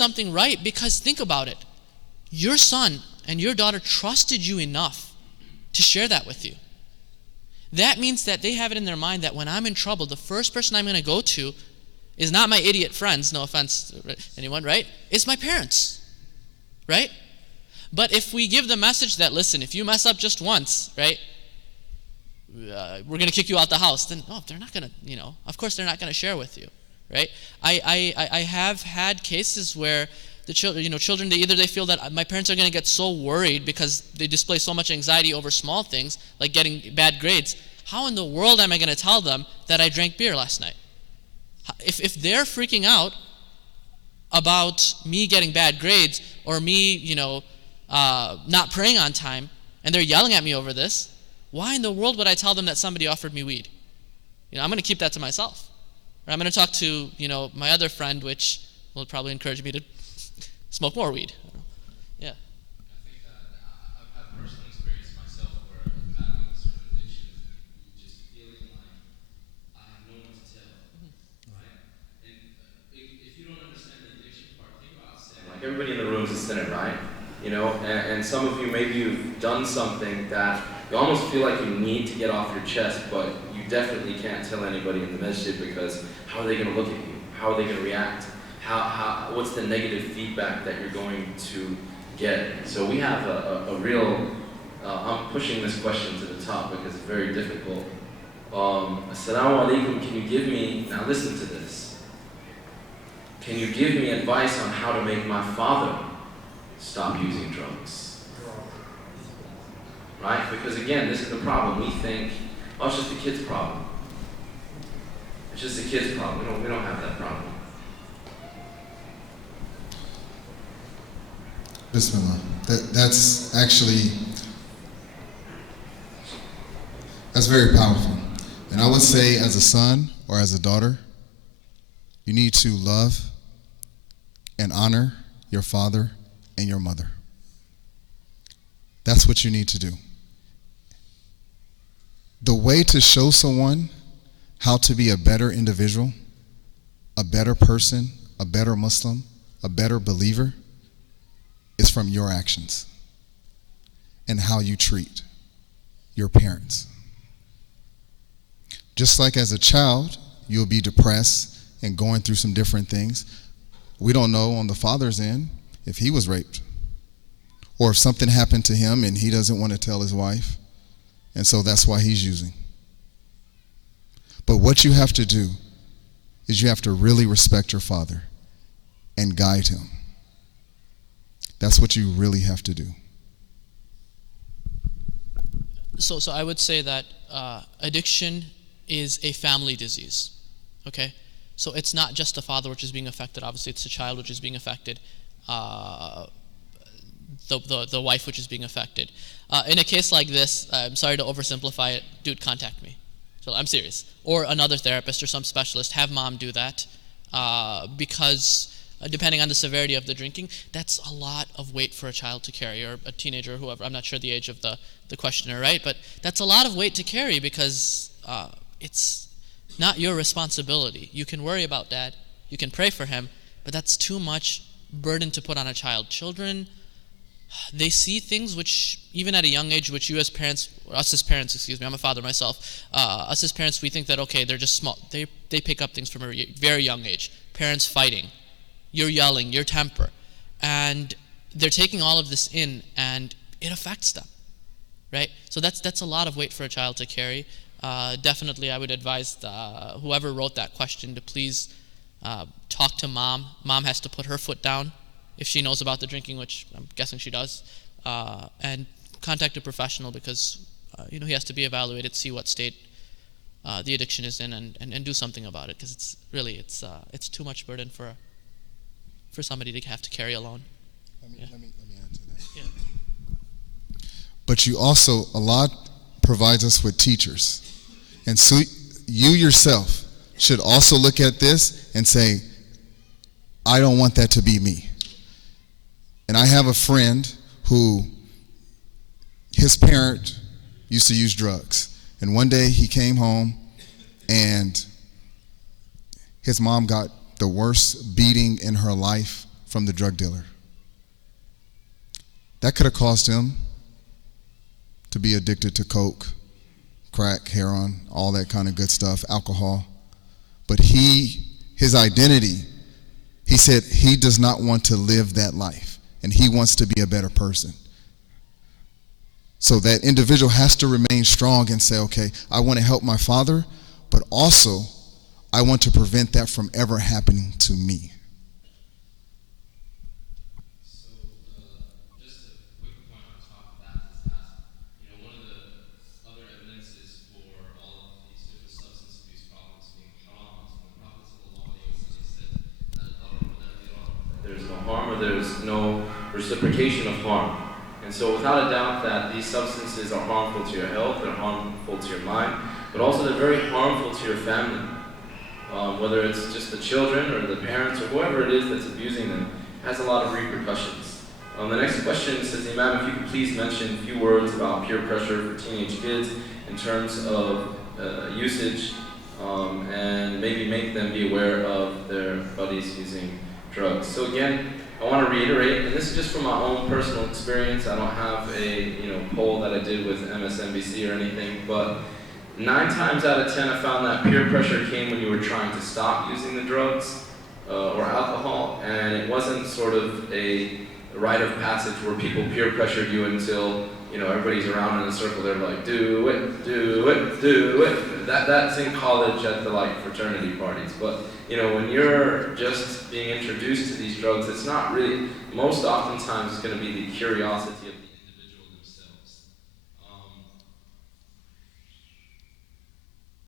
something right, because think about it. Your son and your daughter trusted you enough to share that with you. That means that they have it in their mind that when I'm in trouble, the first person I'm going to go to is not my idiot friends, no offense to anyone, right? It's my parents, right? But if we give the message that, listen, if you mess up just once, right, we're going to kick you out the house, then they're not going to, of course they're not going to share with you, right? I have had cases where the children, they feel that my parents are going to get so worried because they display so much anxiety over small things, like getting bad grades. How in the world am I going to tell them that I drank beer last night? If they're freaking out about me getting bad grades or me, not praying on time, and they're yelling at me over this, why in the world would I tell them that somebody offered me weed? I'm going to keep that to myself. Or I'm going to talk to, my other friend, which will probably encourage me to smoke more weed. Yeah. I think that I've had personal experience myself where battling a certain addiction, just feeling like I have no one to tell, right? And if you don't understand the addiction part, think about sin. Like everybody in the room is a sinner, right? And some of you, maybe you've done something that you almost feel like you need to get off your chest, but you definitely can't tell anybody in the masjid because how are they going to look at you? How are they going to react? What's the negative feedback that you're going to get? So we have a real, I'm pushing this question to the top because it's very difficult. Assalamu alaikum, can you give me, now listen to this. Can you give me advice on how to make my father stop using drugs? Right? Because again, this is the problem. We think, it's just the kid's problem. It's just the kid's problem. We don't have that problem. Bismillah. That's very powerful. And I would say as a son or as a daughter, you need to love and honor your father and your mother. That's what you need to do. The way to show someone how to be a better individual, a better person, a better Muslim, a better believer, is from your actions and how you treat your parents. Just like as a child, you'll be depressed and going through some different things. We don't know on the father's end if he was raped or if something happened to him and he doesn't want to tell his wife, and so that's why he's using. But what you have to do is you have to really respect your father and guide him. That's what you really have to do. So I would say that addiction is a family disease, okay? So it's not just the father which is being affected. Obviously, it's the child which is being affected, the wife which is being affected. In a case like this, I'm sorry to oversimplify it, dude, contact me. So I'm serious. Or another therapist or some specialist, have mom do that, because depending on the severity of the drinking, that's a lot of weight for a child to carry, or a teenager or whoever. I'm not sure the age of the questioner, right? But that's a lot of weight to carry because it's not your responsibility. You can worry about dad, you can pray for him, but that's too much burden to put on a child. Children, they see things which, even at a young age, which you as parents, us as parents, I'm a father myself, us as parents, we think that, okay, they're just small. They pick up things from a very young age. Parents fighting, you're yelling, your temper. And they're taking all of this in, and it affects them, right? So that's a lot of weight for a child to carry. Definitely, I would advise whoever wrote that question to please talk to mom. Mom has to put her foot down if she knows about the drinking, which I'm guessing she does, and contact a professional because he has to be evaluated, see what state the addiction is in, and do something about it, because it's too much burden for somebody to have to carry alone. Let me add to that. Yeah. But you also, Allah provides us with teachers. And so you yourself should also look at this and say, I don't want that to be me. And I have a friend who, his parent used to use drugs. And one day he came home and his mom got the worst beating in her life from the drug dealer. That could have caused him to be addicted to coke, crack, heroin, all that kind of good stuff, alcohol. But his identity, he said he does not want to live that life, and he wants to be a better person. So that individual has to remain strong and say, okay, I want to help my father, but also I want to prevent that from ever happening to me. There's no harm or there's no reciprocation of harm. And so without a doubt that these substances are harmful to your health, they're harmful to your mind, but also they're very harmful to your family. Whether it's just the children or the parents or whoever it is that's abusing them, it has a lot of repercussions. The next question says, Imam, if you could please mention a few words about peer pressure for teenage kids in terms of usage and maybe make them be aware of their buddies using drugs. So again, I want to reiterate, and this is just from my own personal experience. I don't have a poll that I did with MSNBC or anything, but 9 times out of 10 I found that peer pressure came when you were trying to stop using the drugs or alcohol, and it wasn't sort of a rite of passage where people peer pressured you until everybody's around in a circle. They're like, do it, do it, do it. That's in college at the fraternity parties. But when you're just being introduced to these drugs, it's not really, most oftentimes it's going to be the curiosity